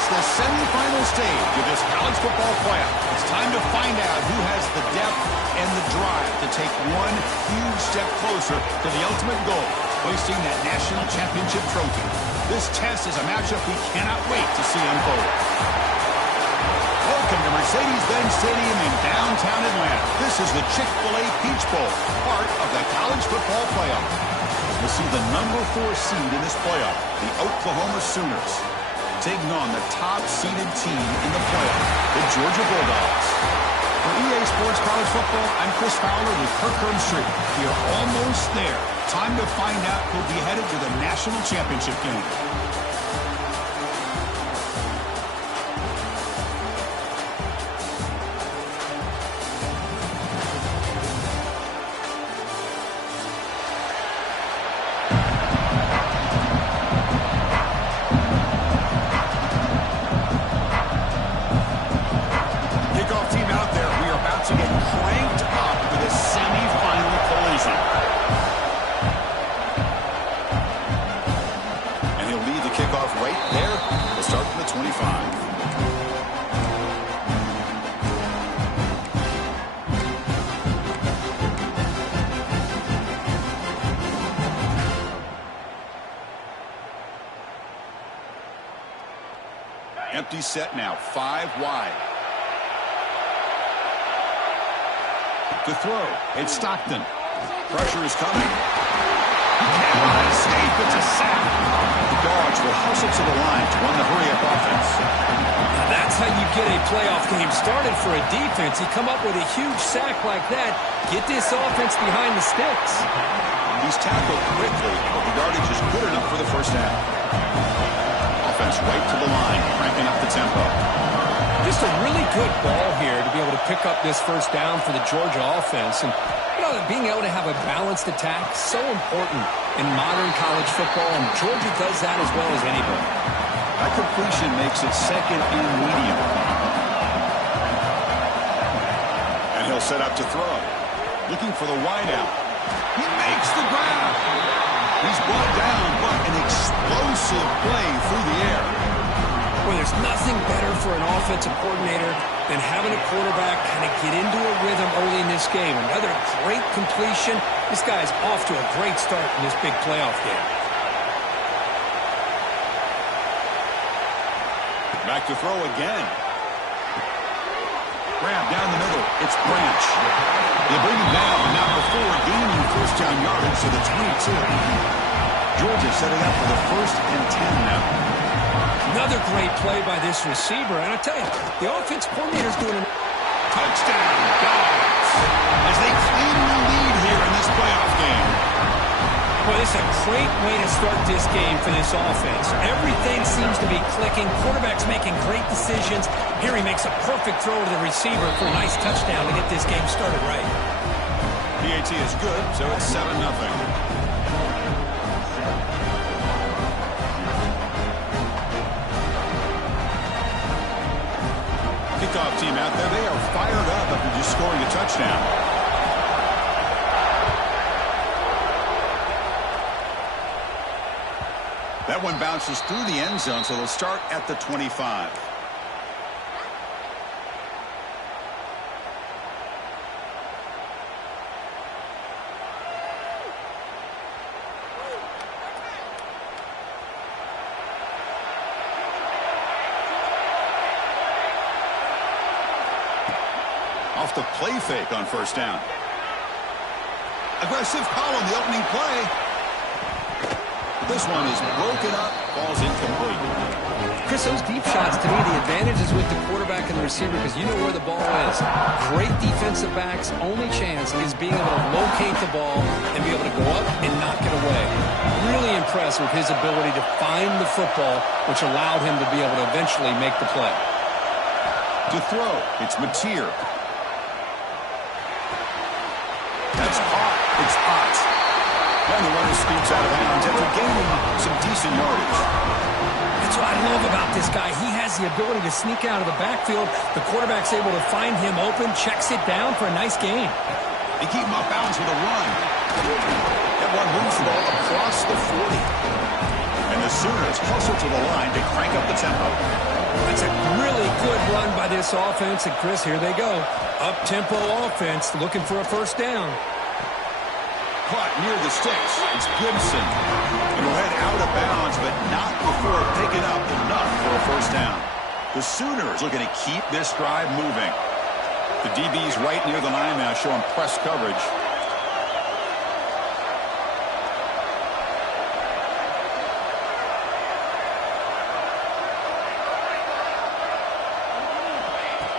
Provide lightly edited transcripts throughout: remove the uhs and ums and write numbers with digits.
It's the semifinal stage of this college football playoff. It's time to find out who has the depth and the drive to take one huge step closer to the ultimate goal, hoisting that national championship trophy. This test is a matchup we cannot wait to see unfold. Welcome to Mercedes-Benz Stadium in downtown Atlanta. This is the Chick-fil-A Peach Bowl, part of the college football playoff. As we see the number 4 seed in this playoff, the Oklahoma Sooners, taking on the top-seeded team in the playoff, the Georgia Bulldogs. For EA Sports College Football, I'm Chris Fowler with Kirk Herbstreit. We are almost there. Time to find out who'll be headed to the national championship game. Empty set now, 5 wide. To throw, it's Stockton. Pressure is coming. Cannot escape, it's a sack. The Dogs will hustle to the line to run the hurry-up offense. Now that's how you get a playoff game started for a defense. You come up with a huge sack like that, get this offense behind the sticks. He's tackled quickly, but the yardage is good enough for the first half. Offense right to the line, cranking up the tempo. Just a really good ball here to be able to pick up this first down for the Georgia offense. And, you know, being able to have a balanced attack, so important in modern college football, and Georgia does that as well as anybody. That completion makes it second and medium. And he'll set up to throw. Looking for the wideout. He makes the grab. He's brought down, but an explosive play through the air. Well, there's nothing better for an offensive coordinator than having a quarterback kind of get into a rhythm early in this game. Another great completion. This guy's off to a great start in this big playoff game. Back to throw again. Grab down the middle. It's Branch. They bring him down, not before gaining first down yardage to the 22. Georgia setting up for the 1st and 10 now. Another great play by this receiver. And I tell you, the offense coordinator's doing a touchdown, Dogs, as they claim the lead here in this playoff game. Well, it's a great way to start this game for this offense. Everything seems to be clicking. Quarterback's making great decisions. Here he makes a perfect throw to the receiver for a nice touchdown to get this game started right. PAT is good, so it's 7-0. Kickoff team out there, they are fired up after just scoring a touchdown. That one bounces through the end zone, so they'll start at the 25. Off the play fake on first down. Aggressive call on the opening play. This one is broken up, falls incomplete. Chris, those deep shots, to me, the advantage is with the quarterback and the receiver because you know where the ball is. Great defensive backs, only chance is being able to locate the ball and be able to go up and knock it away. Really impressed with his ability to find the football, which allowed him to be able to eventually make the play. To throw, it's Mateer. That's caught. It's Ott. And the runner scoots out of bounds after gaining some decent yardage. That's what I love about this guy. He has the ability to sneak out of the backfield. The quarterback's able to find him open, checks it down for a nice gain. They keep him off bounds with a run. That one moves the ball across the 40. And the Sooners hustle to the line to crank up the tempo. That's a really good run by this offense. And, Chris, here they go. Up-tempo offense looking for a first down. Caught near the sticks. It's Gibson. It'll head out of bounds, but not before picking up enough for a first down. The Sooners looking to keep this drive moving. The DB's right near the line now, showing press coverage.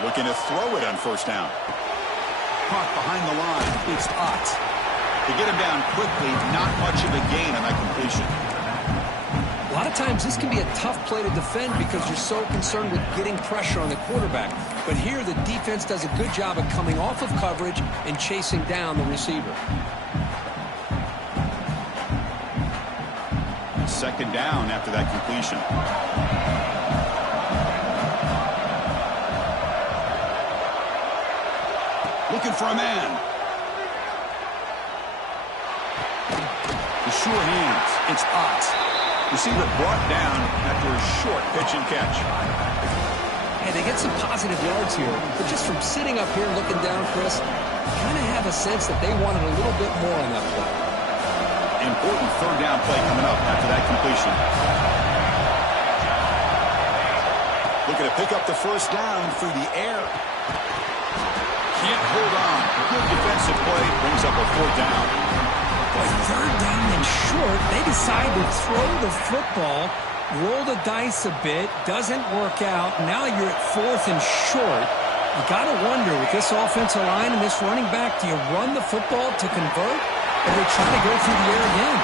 Looking to throw it on first down. Caught behind the line. It's Ott. To get him down quickly, not much of a gain on that completion. A lot of times this can be a tough play to defend because you're so concerned with getting pressure on the quarterback. But here the defense does a good job of coming off of coverage and chasing down the receiver. Second down after that completion. Looking for a man. The sure hands. It's Ott. Receiver brought down after a short pitch and catch. Hey, they get some positive yards here, but just from sitting up here looking down, Chris, kind of have a sense that they wanted a little bit more on that play. Important third down play coming up after that completion. Looking to pick up the first down through the air. Can't hold on. Good defensive play brings up a fourth down. Boy, third down and short. They decide to throw the football, roll the dice a bit, doesn't work out. Now you're at fourth and short. You got to wonder, with this offensive line and this running back, do you run the football to convert, or do they try to go through the air again?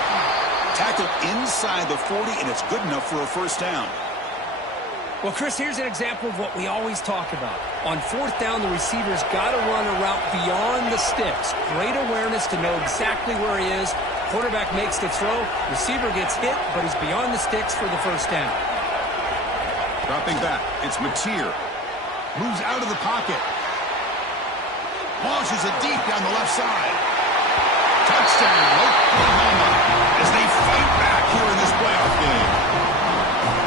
Tackled inside the 40, and it's good enough for a first down. Well, Chris, here's an example of what we always talk about. On fourth down, the receiver's got to run a route beyond the sticks. Great awareness to know exactly where he is. Quarterback makes the throw. Receiver gets hit, but he's beyond the sticks for the first down. Dropping back, it's Mateer. Moves out of the pocket. Launches it deep down the left side. Touchdown, Oklahoma, as they fight back here in this playoff game.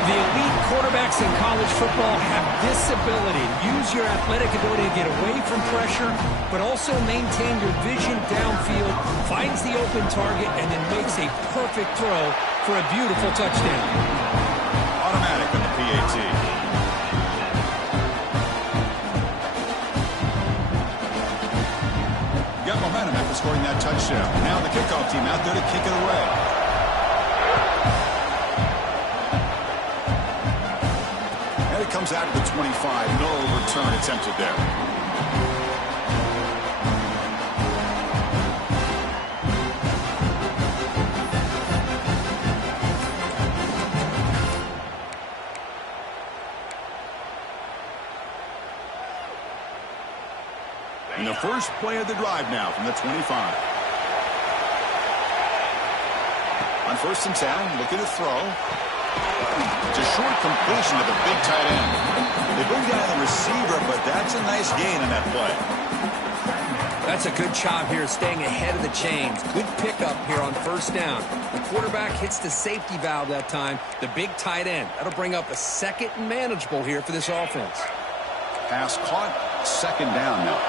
The elite quarterbacks in college football have this ability. Use your athletic ability to get away from pressure, but also maintain your vision downfield, finds the open target, and then makes a perfect throw for a beautiful touchdown. Automatic on the PAT. Got momentum after scoring that touchdown. Now the kickoff team out there to kick it away. Comes out of the 25. No return attempted there. And the first play of the drive now from the 25. On first and 10, looking to throw. It's a short completion to the big tight end. They bring down the receiver, but that's a nice gain on that play. That's a good job here, staying ahead of the chains. Good pickup here on first down. The quarterback hits the safety valve that time, the big tight end. That'll bring up a second and manageable here for this offense. Pass caught, second down now.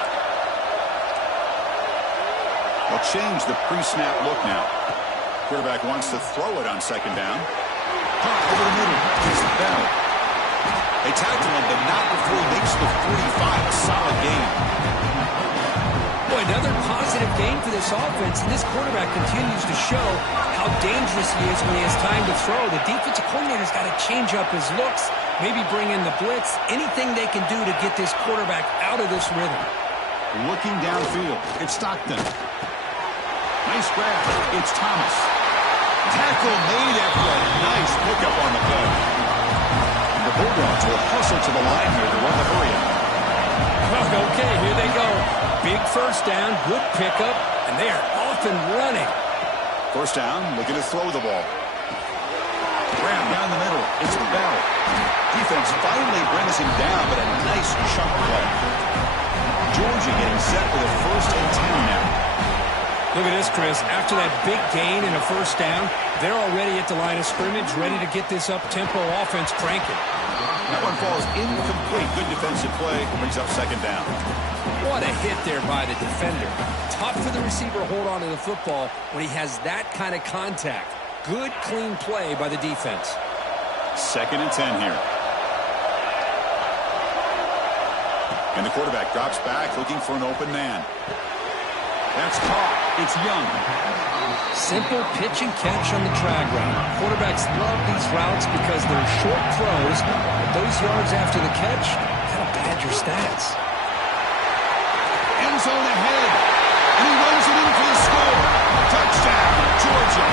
They'll change the pre-snap look now. Quarterback wants to throw it on second down. Over the middle. It's Bell. They tackle him, but not before he makes the 45. A solid game. Boy, another positive game for this offense, and this quarterback continues to show how dangerous he is when he has time to throw. The defensive coordinator's got to change up his looks, maybe bring in the blitz, anything they can do to get this quarterback out of this rhythm. Looking downfield, it's Stockton. Nice grab. It's Thomas. Tackle made after a nice pickup on the play. And the Bulldogs will hustle to the line here to run the hurry up. Well, okay, here they go. Big first down, good pickup, and they are off and running. First down, looking to throw the ball. Grab down the middle. It's Bell. Defense finally brings him down, but a nice chunk play. Georgia getting set for the first and 10 now. Look at this, Chris. After that big gain and a first down, they're already at the line of scrimmage, ready to get this up-tempo offense cranking. That one falls incomplete. Good defensive play. Brings up second down. What a hit there by the defender. Tough for the receiver to hold on to the football when he has that kind of contact. Good, clean play by the defense. 2nd and 10 here. And the quarterback drops back looking for an open man. That's caught. It's Young. Simple pitch and catch on the drag route. Quarterbacks love these routes because they're short throws, but those yards after the catch, that'll pad your stats. End zone ahead. And he runs it in for the score. Touchdown, Georgia.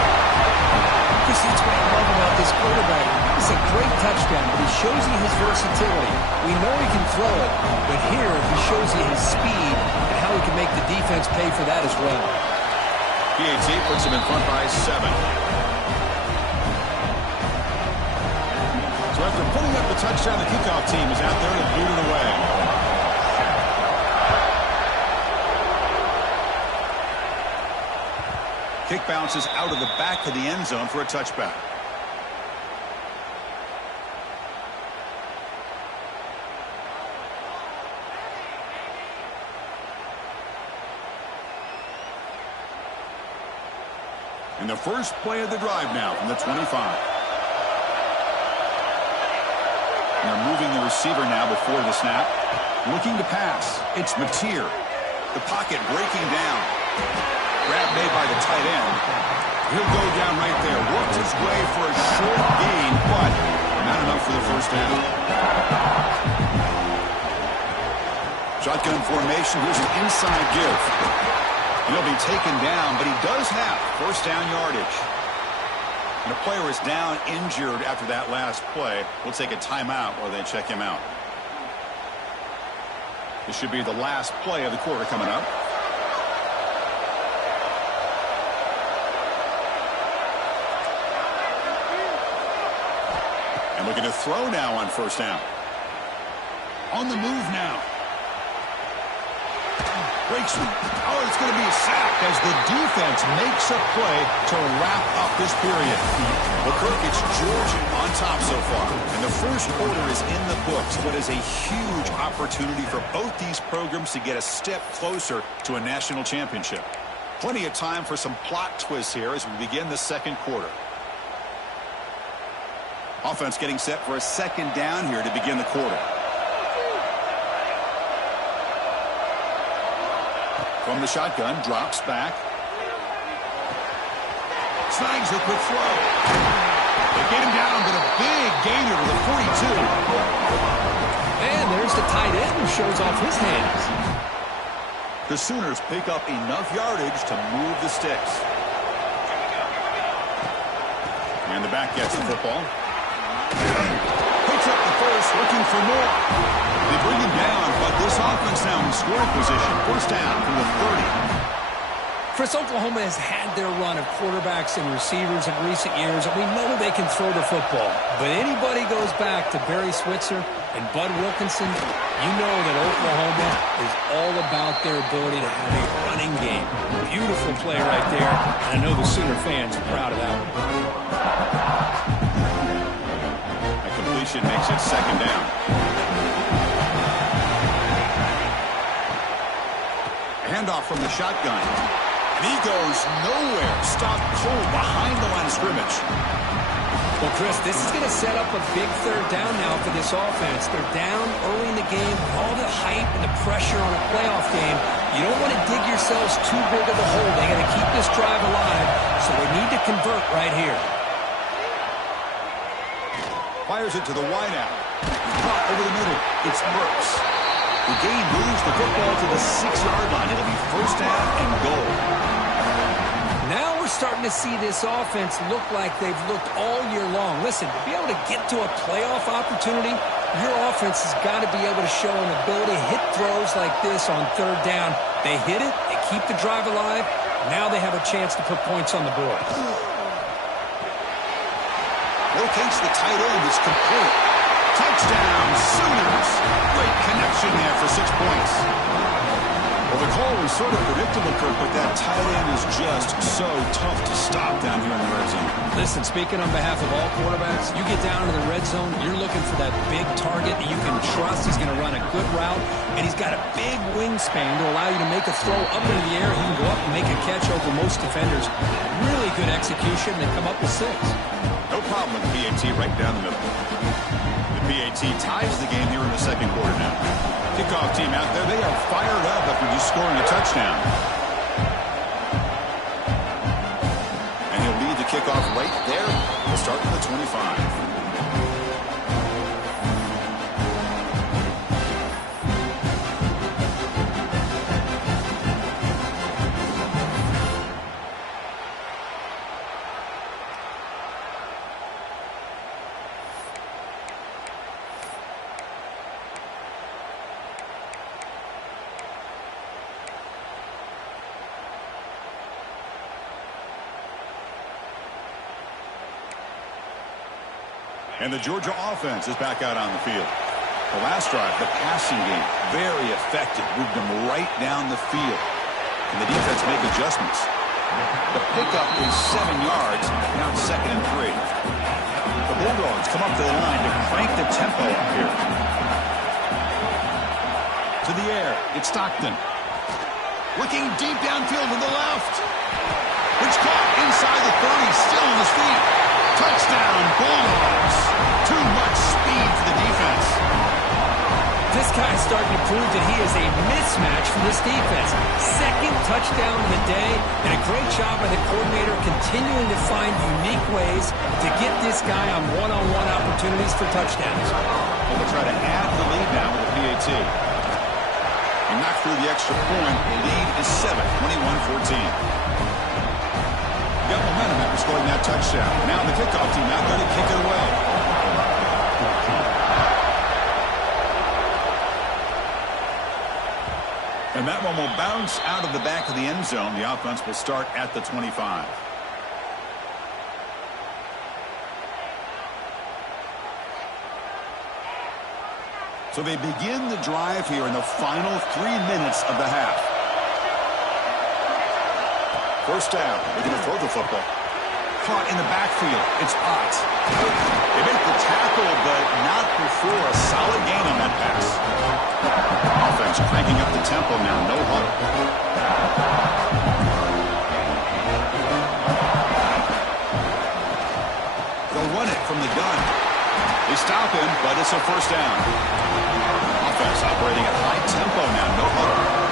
Because that's what I love about this quarterback. It's a great touchdown, but he shows you his versatility. We know he can throw it, but here he shows you his speed and how he can make the defense pay for that as well. PAT puts him in front by 7. So after putting up the touchdown, the kickoff team is out there to boot it away. Kick bounces out of the back of the end zone for a touchback. And the first play of the drive now from the 25. And they're moving the receiver now before the snap. Looking to pass. It's Mateer. The pocket breaking down. Grab made by the tight end. He'll go down right there. Works his way for a short gain, but not enough for the first down. Shotgun formation. Here's an inside give. He'll be taken down, but he does have first down yardage. And the player is down injured after that last play. We'll take a timeout while they check him out. This should be the last play of the quarter coming up. And looking to throw now on first down. On the move now. Breaks him. Oh, it's going to be a sack as the defense makes a play to wrap up this period. Well, Kirk, it's Georgia on top so far. And the first quarter is in the books. What is a huge opportunity for both these programs to get a step closer to a national championship. Plenty of time for some plot twists here as we begin the second quarter. Offense getting set for a second down here to begin the quarter. From the shotgun, drops back. Snags a quick throw. They get him down, but a big gainer to the 42. And there's the tight end who shows off his hands. The Sooners pick up enough yardage to move the sticks. And the back gets the football. Picks up the first, looking for more. They bring him down, but this offense now in scoring position. First down from the 30. Chris, Oklahoma has had their run of quarterbacks and receivers in recent years, and we know they can throw the football. But anybody goes back to Barry Switzer and Bud Wilkinson, you know that Oklahoma is all about their ability to have a running game. Beautiful play right there, and I know the Sooner fans are proud of that one. That completion makes it second down. Handoff from the shotgun. And he goes nowhere. Stopped cold behind the line of scrimmage. Well, Chris, this is going to set up a big third down now for this offense. They're down early in the game. All the hype and the pressure on a playoff game. You don't want to dig yourselves too big of a hole. They got to keep this drive alive, so they need to convert right here. Fires it to the wideout. Caught over the middle. It's Burks. The game moves the football to the 6-yard line. It'll be first down and goal. Now we're starting to see this offense look like they've looked all year long. Listen, to be able to get to a playoff opportunity, your offense has got to be able to show an ability to hit throws like this on third down. They hit it, they keep the drive alive. Now they have a chance to put points on the board. Locates the tight end. It's complete. Touchdown, Sooners. Great connection there for 6 points. Well, the call was sort of predictable, Kirk, but that tight end is just so tough to stop down here in the red zone. Listen, speaking on behalf of all quarterbacks, you get down into the red zone, you're looking for that big target that you can trust. He's going to run a good route, and he's got a big wingspan to allow you to make a throw up into the air. You can go up and make a catch over most defenders. Really good execution. They come up with 6. No problem with the PAT right down the middle. The PAT ties the game here in the second quarter now. Kickoff team out there, they are fired up after just scoring a touchdown. And he'll lead the kickoff right there. We'll start with the 25. And the Georgia offense is back out on the field. The last drive, the passing game, very effective. Moved them right down the field. And the defense make adjustments. The pickup is 7 yards. Now it's 2nd and 3. The Bulldogs come up to the line to crank the tempo up here. To the air, it's Stockton. Looking deep downfield to the left. It's caught inside the 30, still on his feet. Touchdown, Bulldogs. Too much speed for the defense. This guy's starting to prove that he is a mismatch for this defense. 2nd touchdown of the day, and a great job by the coordinator continuing to find unique ways to get this guy on one-on-one opportunities for touchdowns. Well, they'll try to add the lead now with the PAT. He knocked through the extra point. The lead is 7, 21-14. Got momentum after scoring that touchdown. Now the kickoff team out there to kick it away. And that one will bounce out of the back of the end zone. The offense will start at the 25. So they begin the drive here in the final 3 minutes of the half. First down. They're going to throw the football. Caught in the backfield. It's Ott. They make the tackle, but not before a solid gain on that pass. Offense cranking up the tempo now. No huddle. They'll run it from the gun. They stop him, but it's a first down. Offense operating at high tempo now. No huddle.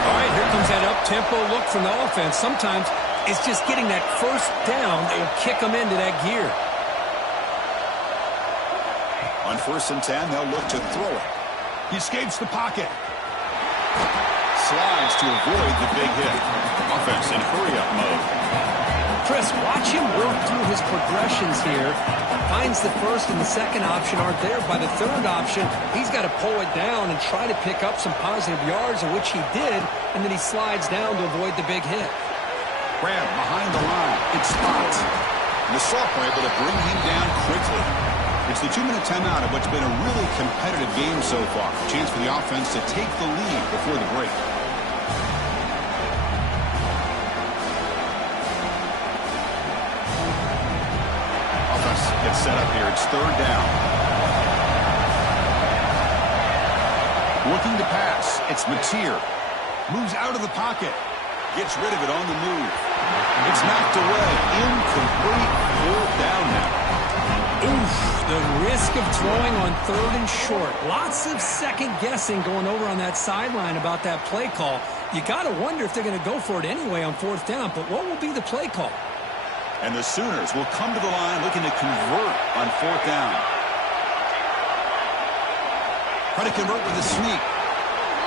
All right, here comes that up-tempo look from the offense. Sometimes it's just getting that first down that will kick them into that gear. On 1st and 10, they'll look to throw it. He escapes the pocket. Slides to avoid the big hit. Offense in hurry-up mode. Chris, watch him work through his progressions here. Finds the first and the second option aren't there. By the third option, he's got to pull it down and try to pick up some positive yards, of which he did, and then he slides down to avoid the big hit. Grab behind the line. It's Spot. And the sophomore able to bring him down quickly. It's the 2-minute timeout of what's been a really competitive game so far. A chance for the offense to take the lead before the break. Offense gets set up here. It's 3rd down. Looking to pass. It's Mateer. Moves out of the pocket. Gets rid of it on the move. It's knocked away. Incomplete. 4th down now. Oof, the risk of throwing on 3rd and short. Lots of second guessing going over on that sideline about that play call. You got to wonder if they're going to go for it anyway on 4th down, but what will be the play call? And the Sooners will come to the line looking to convert on 4th down. Try to convert with a sneak.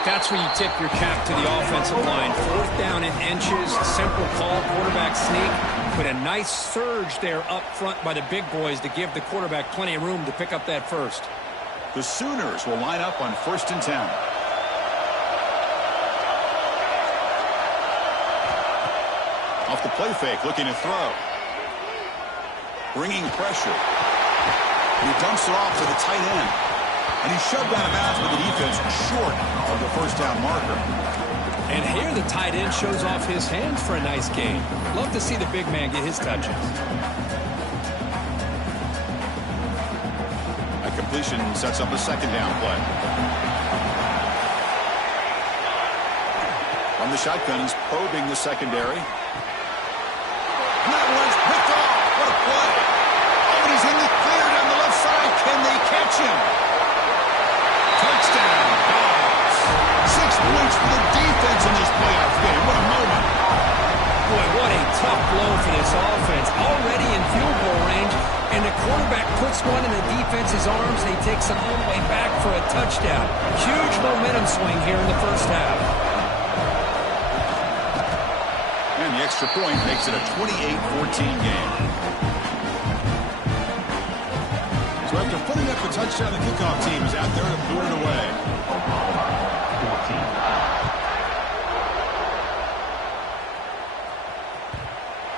That's where you tip your cap to the offensive line. 4th down in inches, simple call, quarterback sneak. Put a nice surge there up front by the big boys to give the quarterback plenty of room to pick up that first. The Sooners will line up on 1st and 10. Off the play fake, looking to throw. Bringing pressure. And he dumps it off to the tight end. And he's shoved out of bounds with the defense short of the 1st down marker. And here the tight end shows off his hands for a nice gain. Love to see the big man get his touches. A completion sets up a second down play. From the shotgun, he's probing the secondary. That one's picked off. What a play. Oh, and he's in the clear down the left side. Can they catch him? Touchdown. 6 points for the defense in this playoff game. What a moment. Boy, what a tough blow for this offense. Already in field goal range, and the quarterback puts one in the defense's arms. He takes it all the way back for a touchdown. Huge momentum swing here in the first half. And the extra point makes it a 28-14 game. So after putting up the touchdown, the kickoff team is out there to put it away.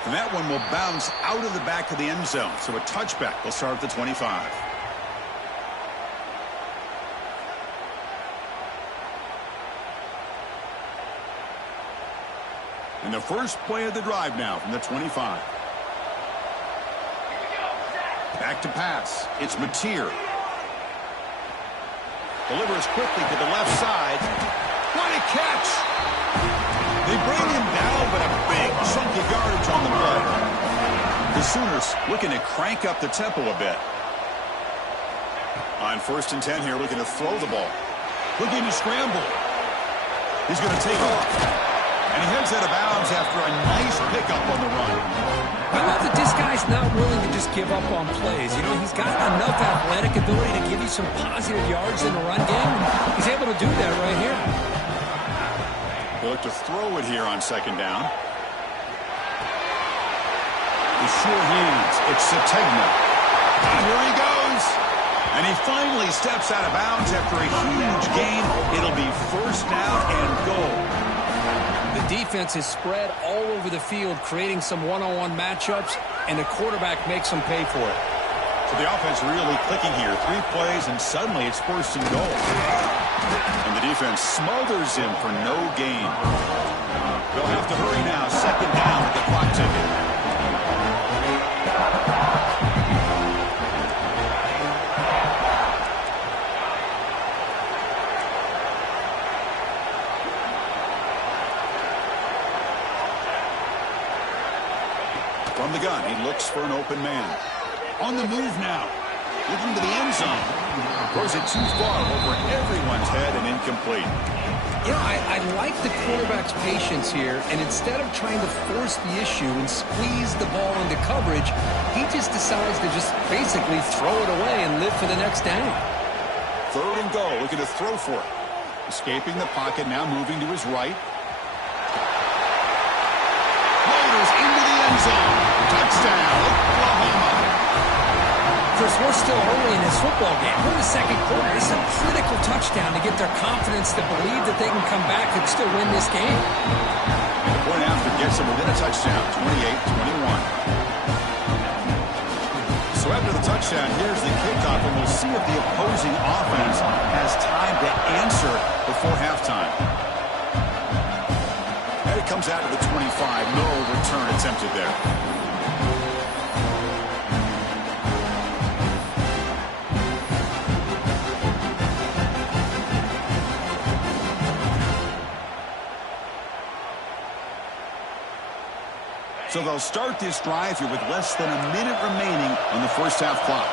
And that one will bounce out of the back of the end zone. So a touchback will start at the 25. And the first play of the drive now from the 25. Back to pass. It's Mateer. Delivers quickly to the left side. What a catch! They bring him down, but a big chunk of yardage on the play. The Sooners looking to crank up the tempo a bit. On 1st and 10 here, looking to throw the ball. Looking to scramble. He's going to take off. And he heads out of bounds after a nice pickup on the run. I love that this guy's not willing to just give up on plays. You know, he's got enough athletic ability to give you some positive yards in the run game. He's able to do that right here. They look to throw it here on 2nd down. With sure hands, it's Sategna. And here he goes. And he finally steps out of bounds after a huge gain. It'll be 1st down and goal. The defense is spread all over the field, creating some one-on-one matchups, and the quarterback makes them pay for it. So the offense really clicking here. 3 plays, and suddenly it's 1st and goal. And the defense smothers him for no gain. They'll have to hurry now. 2nd down with the clock ticking. From the gun, he looks for an open man. On the move now. Looking to the end zone. Throws it too far over everyone's head and incomplete. You know, I like the quarterback's patience here, and instead of trying to force the issue and squeeze the ball into coverage, he just decides to just basically throw it away and live for the next down. 3rd and goal, looking to throw for it. Escaping the pocket, now moving to his right. Loaders into the end zone. Touchdown, Oklahoma. Chris, we're still early in this football game. We're in the 2nd quarter. This is a critical touchdown to get their confidence to believe that they can come back and still win this game. And the point after gets them within a touchdown, 28-21. So after the touchdown, here's the kickoff, and we'll see if the opposing offense has time to answer before halftime. And it comes out to the 25. No return attempted there. So they'll start this drive here with less than a minute remaining on the 1st half clock.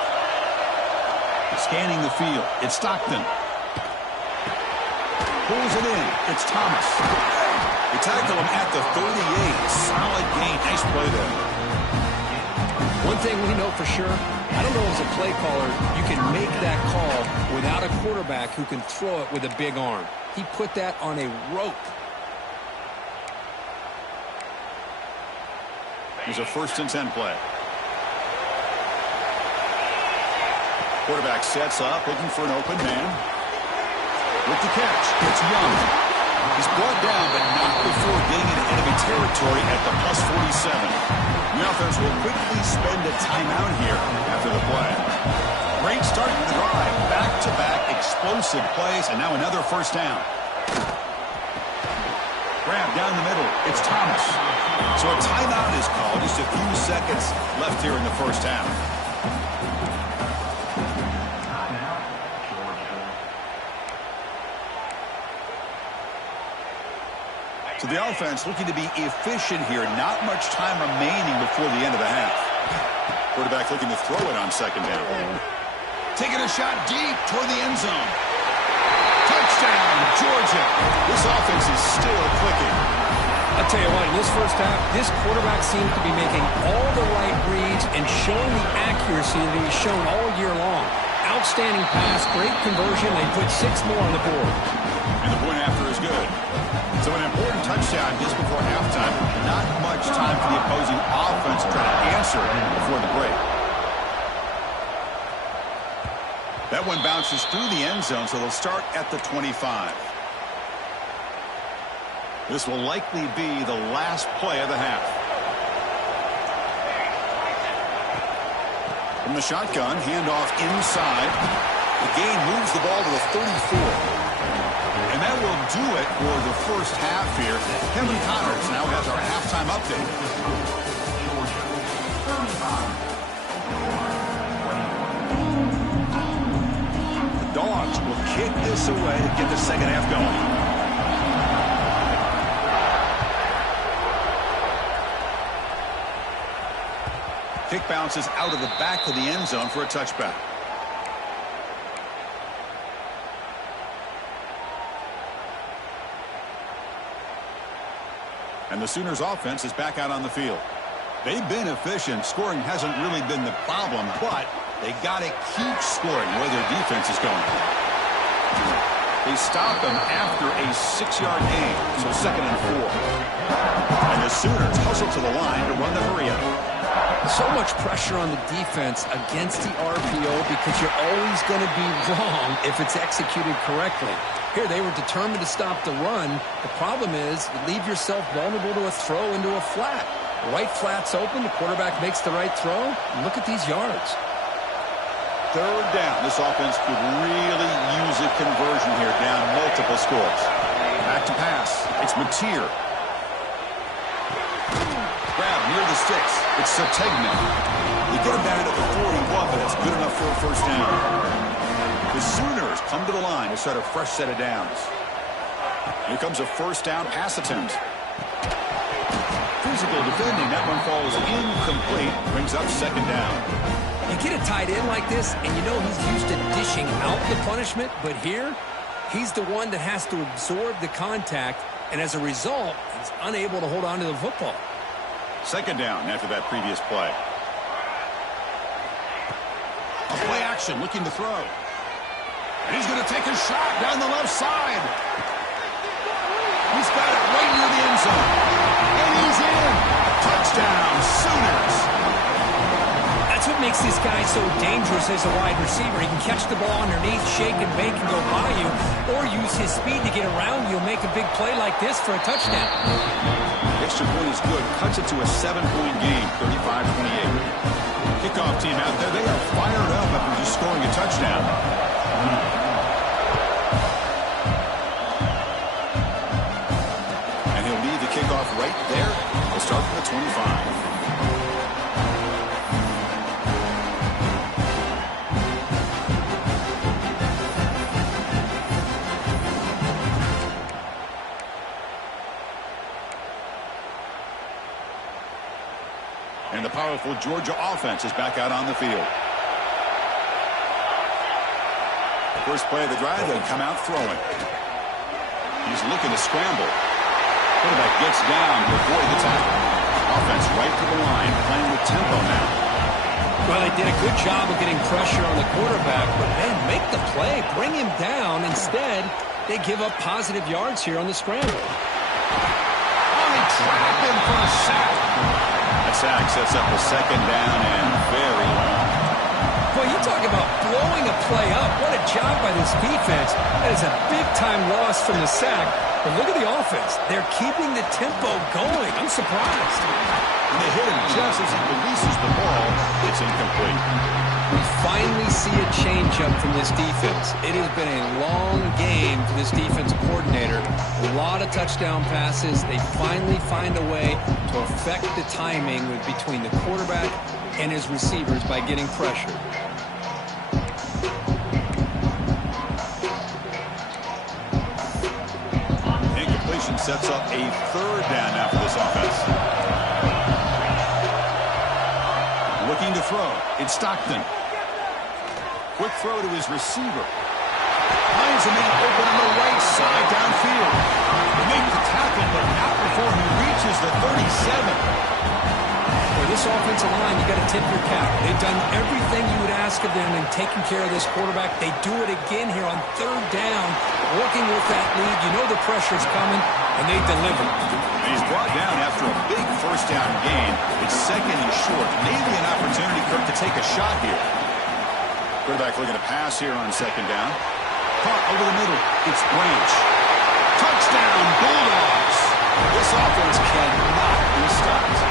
Scanning the field, it's Stockton. Pulls it in, it's Thomas. They tackle him at the 38. Solid gain, nice play there. One thing we know for sure, I don't know as a play caller, you can make that call without a quarterback who can throw it with a big arm. He put that on a rope. Here's a 1st and 10 play. Quarterback sets up, looking for an open man. With the catch, it's Young. He's brought down, but not before getting into enemy territory at the +47. The offense will quickly spend a timeout here after the play. Great start to the drive. Back-to-back explosive plays, and now another 1st down. grab down the middle. It's Thomas. So a timeout is called. Just a few seconds left here in the first half. So the offense looking to be efficient here. Not much time remaining before the end of the half. Quarterback looking to throw it on second down. Taking a shot deep toward the end zone. Touchdown, Georgia. This offense is still clicking. I'll tell you what, in this first half, this quarterback seems to be making all the right reads and showing the accuracy that he's shown all year long. Outstanding pass, great conversion. They put 6 more on the board. And the point after is good. So an important touchdown just before halftime. Not much time for the opposing offense to try to answer before the break. That one bounces through the end zone, so they'll start at the 25. This will likely be the last play of the half. From the shotgun, handoff inside. The gain moves the ball to the 34. And that will do it for the first half here. Kevin Connors now has our halftime update. The Dogs will kick this away to get the second half going. Kick bounces out of the back of the end zone for a touchback. And the Sooners offense is back out on the field. They've been efficient. Scoring hasn't really been the problem, but they got to keep scoring where their defense is going. They stop them after a 6-yard gain, so 2nd and 4. And the Sooners hustle to the line to run the hurry up. So much pressure on the defense against the RPO because you're always going to be wrong if it's executed correctly. Here, they were determined to stop the run. The problem is you leave yourself vulnerable to a throw into a flat. The right flat's open. The quarterback makes the right throw. Look at these yards. 3rd down. This offense could really use a conversion here, down multiple scores. Back to pass. It's Mateer. Grab near the sticks. It's Sategna. You get him down at the 41, but it's good enough for a first down. The Sooners come to the line to start a fresh set of downs. Here comes a first down pass attempt. Physical defending. That one falls incomplete. Brings up 2nd down. You get a tight end like this, and you know he's used to dishing out the punishment, but here, he's the one that has to absorb the contact, and as a result, he's unable to hold on to the football. 2nd down after that previous play. A play action, looking to throw. And he's going to take a shot down the left side. He's got it right near the end zone. And he's in. Touchdown, Sooners. That's what makes this guy so dangerous as a wide receiver. He can catch the ball underneath, shake and bake and go by you, or use his speed to get around you and make a big play like this for a touchdown. Extra point is good. Cuts it to a 7-point game, 35-28. Kickoff team out there. They are fired up after just scoring a touchdown. And he'll leave the kickoff right there. We'll start from the 25. And the powerful Georgia offense is back out on the field. First play of the drive, they'll come out throwing. He's looking to scramble. Quarterback gets down to avoid the tackle. Offense right to the line, playing with tempo now. Well, they did a good job of getting pressure on the quarterback, but man, make the play, bring him down. Instead, they give up positive yards here on the scramble. Oh, they trap him for a sack. That sack sets up a 2nd down and very long. Boy, you talk about blowing a play up. What a job by this defense. That is a big-time loss from the sack. But look at the offense. They're keeping the tempo going. I'm surprised. And they hit him just as he releases the ball. It's incomplete. We finally see a change-up from this defense. It has been a long game for this defensive coordinator. A lot of touchdown passes. They finally find a way to affect the timing between the quarterback and his receivers by getting pressure. Incompletion sets up a third down now for this offense. Looking to throw. It's Stockton. Quick throw to his receiver. Finds a man open on the right side downfield. They make the tackle, but not before he reaches the 37. For this offensive line, you got to tip your cap. They've done everything you would ask of them in taking care of this quarterback. They do it again here on third down, working with that lead. You know the pressure's coming, and they deliver. And he's brought down after a big first down gain. It's second and short. Maybe an opportunity, Kirk, to take a shot here. Quarterback looking to pass here on second down. Caught over the middle. It's Branch. Touchdown, Bulldogs. This offense cannot be stopped.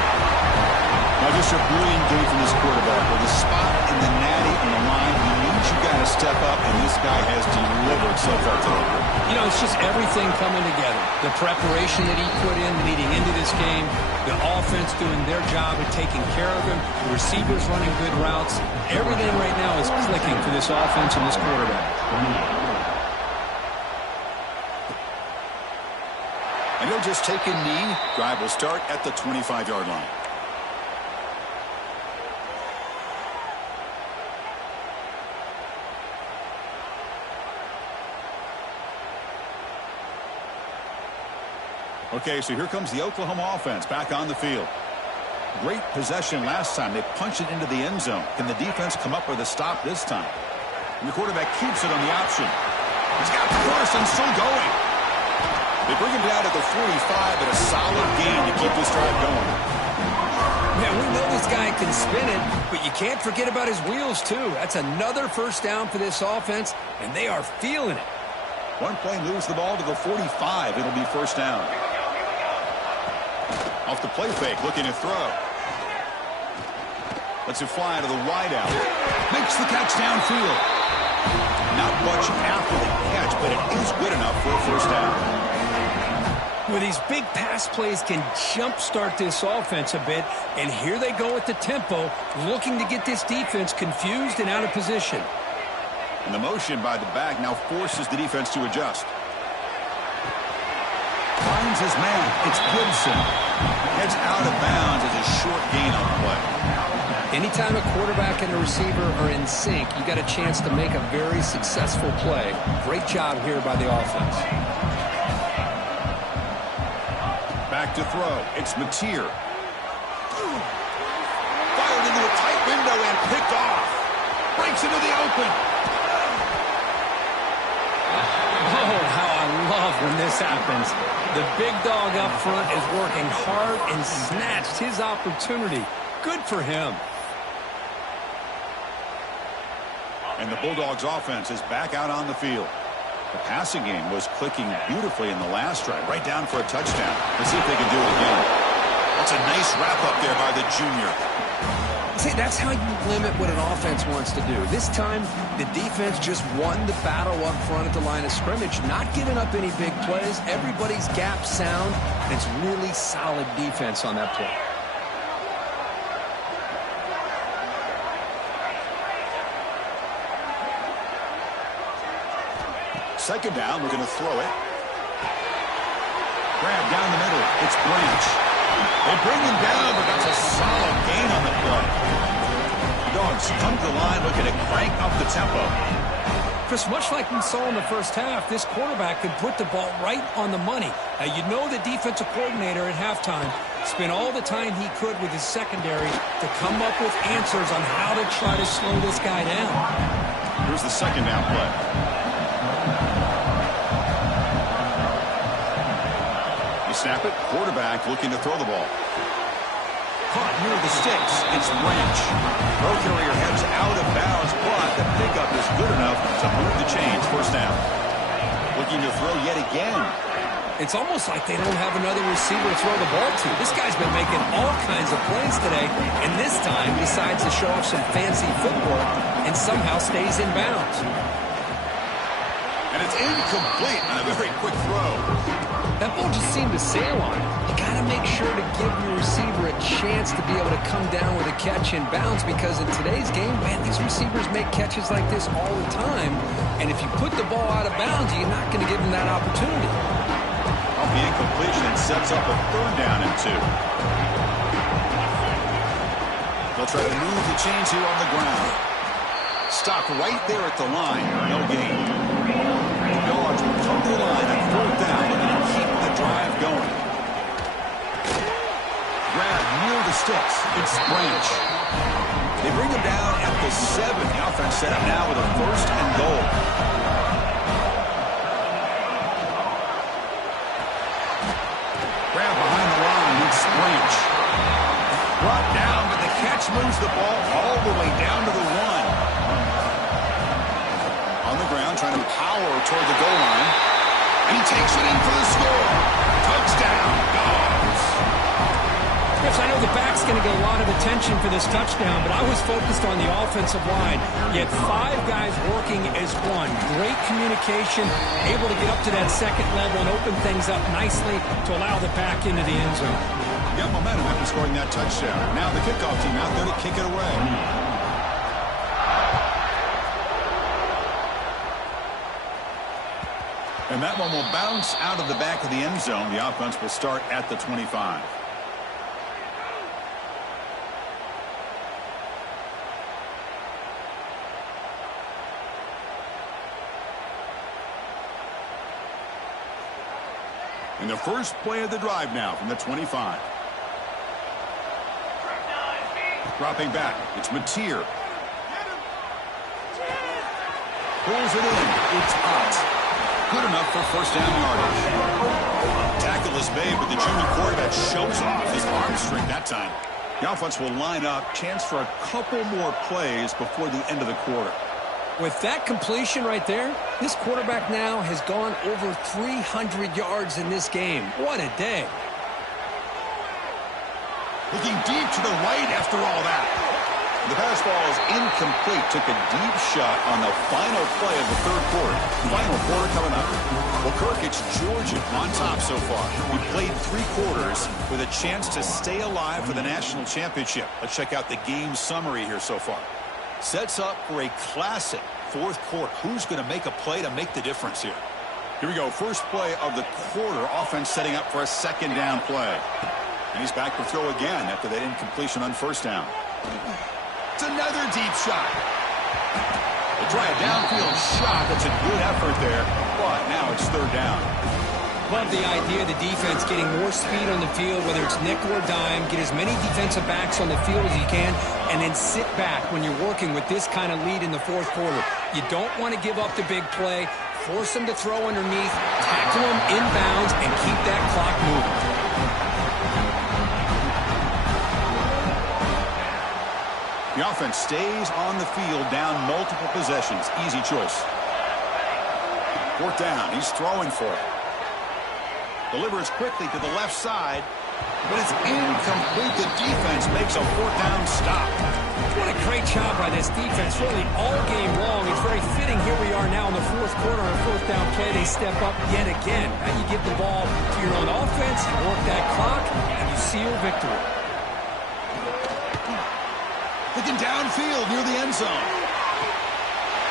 Now, just a brilliant game from this quarterback. With a spot in the natty on the line, he needs you got to step up, and this guy has delivered so far today. You know, it's just everything coming together. The preparation that he put in leading into this game, the offense doing their job at taking care of him, the receivers running good routes. Everything right now is clicking for this offense and this quarterback. And he'll just take a knee. Drive will start at the 25-yard line. Okay, so here comes the Oklahoma offense back on the field. Great possession last time. They punched it into the end zone. Can the defense come up with a stop this time? And the quarterback keeps it on the option. He's got first and still going. They bring him down at the 45, but a solid gain to keep this drive going. Man, we know this guy can spin it, but you can't forget about his wheels, too. That's another first down for this offense, and they are feeling it. One play moves the ball to the 45. It'll be first down. Off the play fake, looking to throw. Lets it fly to the wideout. Makes the catch downfield. Not much after the catch, but it is good enough for a first down. Well, these big pass plays can jumpstart this offense a bit, and here they go at the tempo, looking to get this defense confused and out of position. And the motion by the back now forces the defense to adjust. Finds his man. It's Gibson. Heads out of bounds as a short gain on the play. Anytime a quarterback and a receiver are in sync, you got a chance to make a very successful play. Great job here by the offense. Back to throw. It's Mateer. Fired into a tight window and picked off. Breaks into the open. Oh, how I love when this happens. The big dog up front is working hard and snatched his opportunity. Good for him. And the Bulldogs offense is back out on the field. The passing game was clicking beautifully in the last drive, right down for a touchdown. Let's see if they can do it again. That's a nice wrap-up there by the junior. See, that's how you limit what an offense wants to do. This time, the defense just won the battle up front at the line of scrimmage, not giving up any big plays. Everybody's gap sound, and it's really solid defense on that play. Second down, looking to throw it. Grab down the middle. It's Branch. They bring him down, but that's a solid gain on the play. The Dogs come to the line looking to crank up the tempo. Chris, much like we saw in the first half, this quarterback could put the ball right on the money. Now, you know the defensive coordinator at halftime spent all the time he could with his secondary to come up with answers on how to try to slow this guy down. Here's the second down play. Snap it. Quarterback looking to throw the ball. Caught near the sticks. It's Branch. Throw carrier heads out of bounds, but the pickup is good enough to move the chains. First down. Looking to throw yet again. It's almost like they don't have another receiver to throw the ball to. This guy's been making all kinds of plays today, and this time decides to show off some fancy footwork and somehow stays in bounds. And it's incomplete on a very quick throw. That ball just seemed to sail on it. You got to make sure to give your receiver a chance to be able to come down with a catch in bounds, because in today's game, man, these receivers make catches like this all the time. And if you put the ball out of bounds, you're not going to give them that opportunity. The incompletion sets up a 3rd down and 2. They'll try to move the chains here on the ground. Stop right there at the line. No gain. Yards will come to the line on 4th down and keep the drive going. Grab near the sticks. It's Branch. They bring him down at the 7. The offense set up now with a 1st and goal. Grab behind the line. It's Branch. Brought down, but the catch moves the ball all the way down to the 1. On the ground, trying to power toward the goal line. And he takes it in for the score. Touchdown, Dogs. Chris, I know the back's going to get a lot of attention for this touchdown, but I was focused on the offensive line. You had 5 guys working as one. Great communication, able to get up to that 2nd level and open things up nicely to allow the back into the end zone. Got momentum after scoring that touchdown. Now the kickoff team out there to kick it away. And that one will bounce out of the back of the end zone. The offense will start at the 25. And the first play of the drive now from the 25. Dropping back, it's Mateer. Pulls it in, it's out. Good enough for 1st down yardage. Tackle is made, but the junior quarterback shows off his arm strength that time. The offense will line up, chance for a couple more plays before the end of the quarter. With that completion right there, this quarterback now has gone over 300 yards in this game. What a day. Looking deep to the right after all that. The pass ball is incomplete. Took a deep shot on the final play of the 3rd quarter. Final quarter coming up. Well, Kirk, it's Georgia on top so far. We played 3 quarters with a chance to stay alive for the national championship. Let's check out the game summary here so far. Sets up for a classic 4th quarter. Who's going to make a play to make the difference here? Here we go. First play of the quarter. Offense setting up for a 2nd down play. And he's back to throw again after that incompletion on 1st down. It's another deep shot. They try a downfield shot. That's a good effort there. But now it's 3rd down. Love the idea of the defense getting more speed on the field, whether it's nickel or dime, get as many defensive backs on the field as you can, and then sit back when you're working with this kind of lead in the 4th quarter. You don't want to give up the big play, force them to throw underneath, tackle them inbounds, and keep that clock moving. The offense stays on the field down multiple possessions. Easy choice. 4th down. He's throwing for it. Delivers quickly to the left side, but it's incomplete. The defense makes a 4th down stop. What a great job by this defense, really all game long. It's very fitting. Here we are now in the 4th quarter on a 4th down play. They step up yet again. Now you give the ball to your own offense, you work that clock, and you seal victory. Looking downfield near the end zone.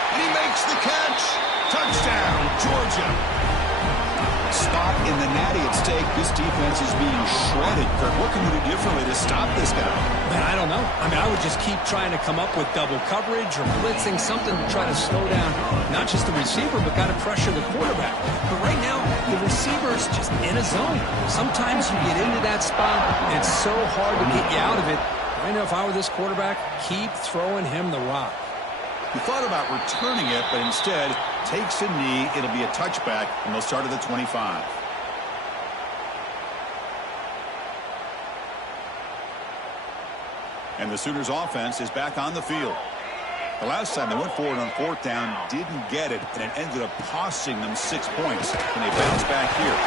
And he makes the catch. Touchdown, Georgia. Spot in the natty at stake. This defense is being shredded. Kirk, what can we do differently to stop this guy? Man, I don't know. I mean, I would just keep trying to come up with double coverage or blitzing, something to try to slow down not just the receiver, but got to pressure the quarterback. But right now, the receiver's just in a zone. Sometimes you get into that spot, and it's so hard to get you out of it. I know if I were this quarterback, keep throwing him the rock. He thought about returning it, but instead takes a knee. It'll be a touchback, and they'll start at the 25. And the Sooners offense is back on the field. The last time they went forward on fourth down, didn't get it, and it ended up costing them 6 points. And they bounce back here.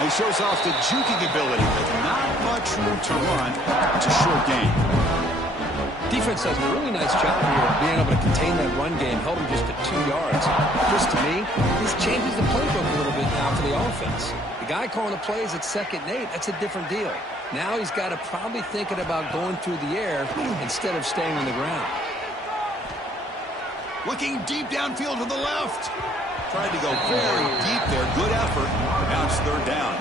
He shows off the juking ability, but not much room to run. It's a short game. Defense does a really nice job here of being able to contain that run game, held him just at 2 yards. Just to me, this changes the playbook a little bit now for the offense. The guy calling the plays at 2nd and 8, that's a different deal. Now he's got to probably thinking about going through the air instead of staying on the ground. Looking deep downfield to the left. Tried to go very deep there. Good effort. Now it's 3rd down.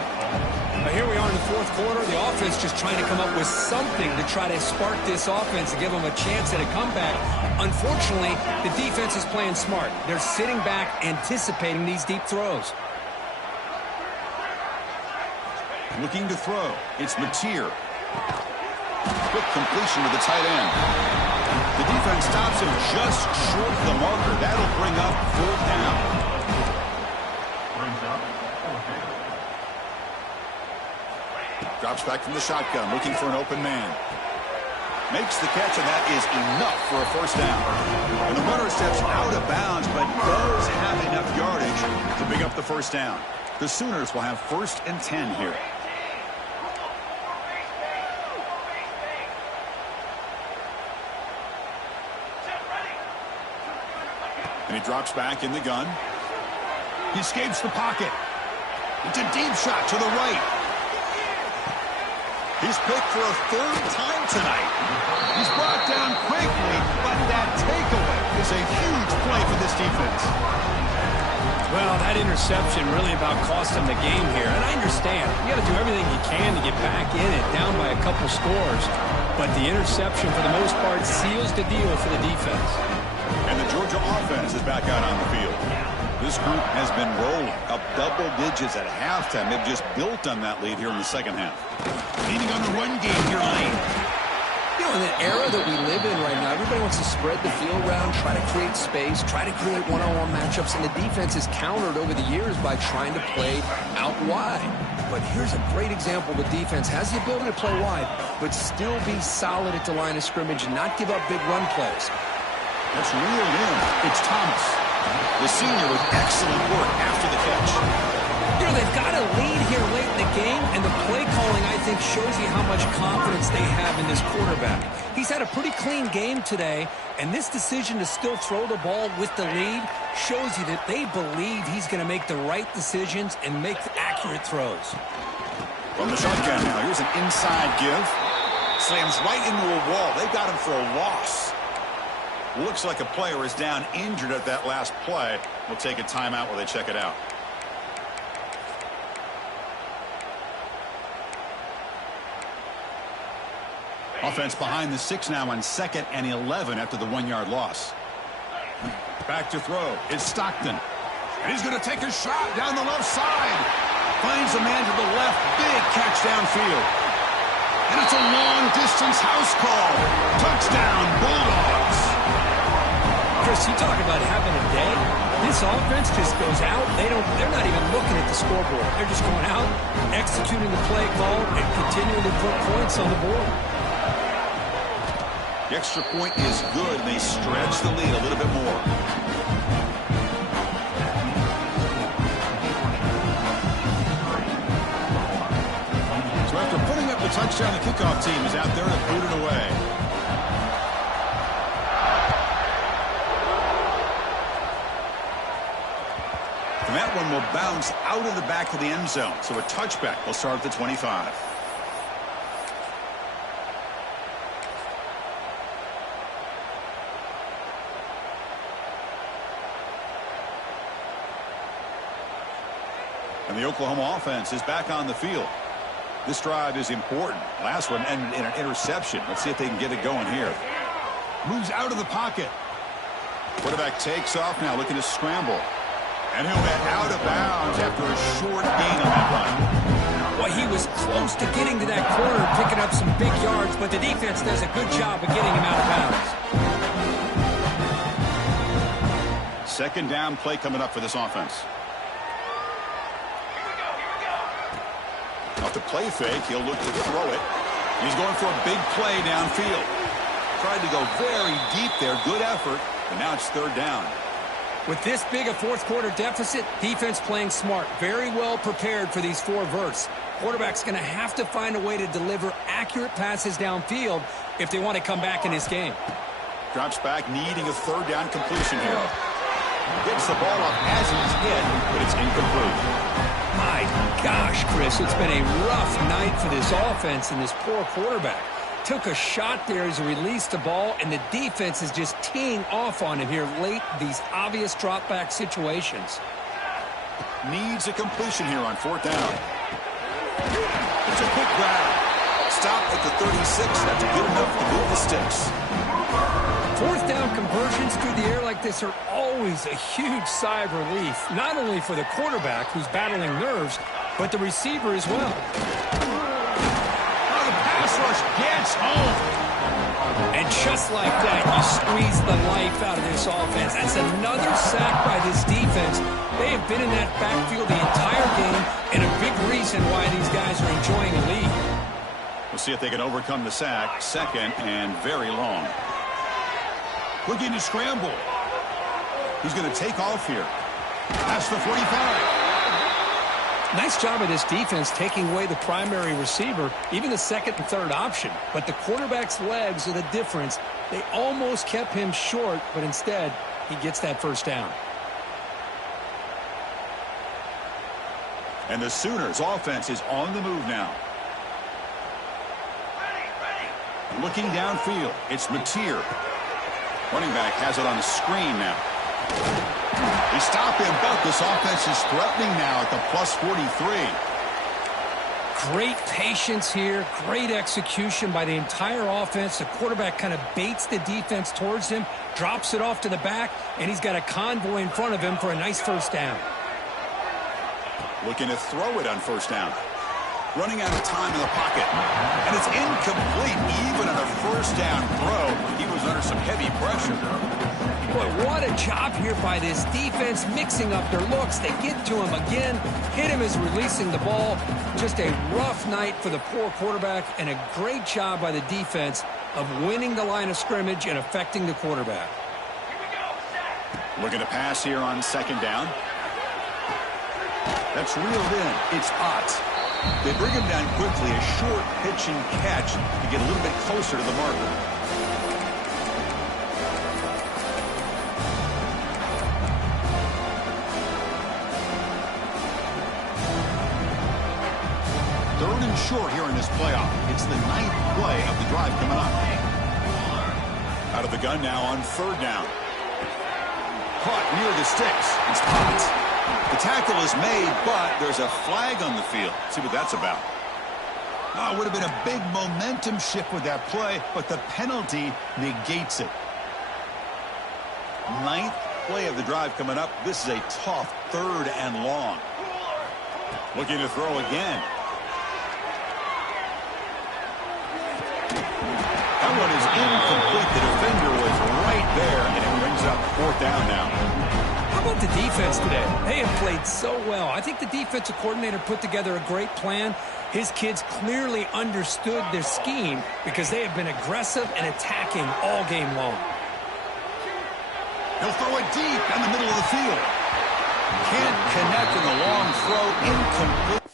Now here we are in the 4th quarter. The offense just trying to come up with something to try to spark this offense and give them a chance at a comeback. Unfortunately, the defense is playing smart. They're sitting back, anticipating these deep throws. Looking to throw. It's Mateer. Quick completion to the tight end. The defense stops him just short of the marker. That'll bring up 4th down. Drops back from the shotgun, looking for an open man. Makes the catch, and that is enough for a 1st down. And the runner steps out of bounds, but does have enough yardage to pick up the 1st down. The Sooners will have 1st and 10 here. And he drops back in the gun. He escapes the pocket. It's a deep shot to the right. He's picked for a 3rd time tonight. He's brought down quickly, but that takeaway is a huge play for this defense. Well, that interception really about cost him the game here. And I understand. You got to do everything you can to get back in it, down by a couple scores. But the interception, for the most part, seals the deal for the defense. And the Georgia offense is back out on the field. This group has been rolling up double digits at halftime. They've just built on that lead here in the 2nd half. Leading on the run game here late. You know, in the era that we live in right now, everybody wants to spread the field around, try to create space, try to create one-on-one matchups, and the defense is countered over the years by trying to play out wide. But here's a great example. The defense has the ability to play wide, but still be solid at the line of scrimmage and not give up big run plays. That's reeled in. It's Thomas. The senior with excellent work after the catch. You know, they've got a lead here late in the game, and the play calling, I think, shows you how much confidence they have in this quarterback. He's had a pretty clean game today, and this decision to still throw the ball with the lead shows you that they believe he's going to make the right decisions and make the accurate throws. From the shotgun now, here's an inside give. Slams right into a wall. They've got him for a loss. Looks like a player is down injured at that last play. We'll take a timeout while they check it out. Offense behind the 6 now on 2nd and 11 after the 1-yard loss. Back to throw. It's Stockton. And he's going to take a shot down the left side. Finds a man to the left. Big catch downfield. And it's a long-distance house call. Touchdown, Bulldogs. Chris, you talk about having a day. This offense just goes out. They're not even looking at the scoreboard. They're just going out, executing the play call, and continuing to put points on the board. The extra point is good, and they stretch the lead a little bit more. So after putting up the touchdown, the kickoff team is out there to boot it away. And that one will bounce out of the back of the end zone. So a touchback will start at the 25. And the Oklahoma offense is back on the field. This drive is important. Last one ended in an interception. Let's see if they can get it going here. Moves out of the pocket. Quarterback takes off now, looking to scramble. And he'll head out of bounds after a short gain on that run. Well, he was close to getting to that corner, picking up some big yards, but the defense does a good job of getting him out of bounds. 2nd down play coming up for this offense. Off the play fake, he'll look to throw it. He's going for a big play downfield. tried to go very deep there. Good effort. And now it's third down. With this big a fourth-quarter deficit, defense playing smart. Very well prepared for these 4 verts. Quarterback's going to have to find a way to deliver accurate passes downfield if they want to come back in this game. Drops back, needing a third down completion here. Gets the ball up as he's hit, but it's incomplete. My gosh, Chris, it's been a rough night for this offense and this poor quarterback. Took a shot there as he released the ball, and the defense is just teeing off on him here late, these obvious drop-back situations. Needs a completion here on fourth down. It's a quick grab. Stop at the 36. That's good enough to move the sticks. Fourth down conversions through the air like this are always a huge sigh of relief, not only for the quarterback who's battling nerves, but the receiver as well. Now the pass rush gets home. And just like that, you squeeze the life out of this offense. That's another sack by this defense. They have been in that backfield the entire game, and a big reason why these guys are enjoying a lead. We'll see if they can overcome the sack. Second and very long. Looking to scramble. He's going to take off here. That's the 45. Nice job of this defense taking away the primary receiver, even the second and third option. But the quarterback's legs are the difference. They almost kept him short, but instead, he gets that first down. And the Sooners' offense is on the move now. Looking downfield, it's Mateer. Running back has it on the screen now. They stop him, but this offense is threatening now at the plus 43. Great patience here, great execution by the entire offense. The quarterback kind of baits the defense towards him, drops it off to the back, and he's got a convoy in front of him for a nice first down. Looking to throw it on first down. Running out of time in the pocket. And it's incomplete. Even on a first down throw, he was under some heavy pressure. Boy, what a job here by this defense, mixing up their looks. They get to him again, hit him as releasing the ball. Just a rough night for the poor quarterback, and a great job by the defense of winning the line of scrimmage and affecting the quarterback. Looking to pass here on second down. That's reeled in. It's Ott. They bring him down quickly, a short pitching catch to get a little bit closer to the marker. Third and short here in this playoff. It's the 9th play of the drive coming up. Out of the gun now on third down. Caught near the sticks. It's Ott. The tackle is made, but there's a flag on the field. See what that's about. Oh, it would have been a big momentum shift with that play, but the penalty negates it. 9th play of the drive coming up. This is a tough third and long. Looking to throw again. That one is incomplete. The defender was right there, and it brings up fourth down now. How about the defense today? They have played so well. I think the defensive coordinator put together a great plan. His kids clearly understood their scheme because they have been aggressive and attacking all game long. He'll throw it deep in the middle of the field. Can't connect in the long throw. Incomplete.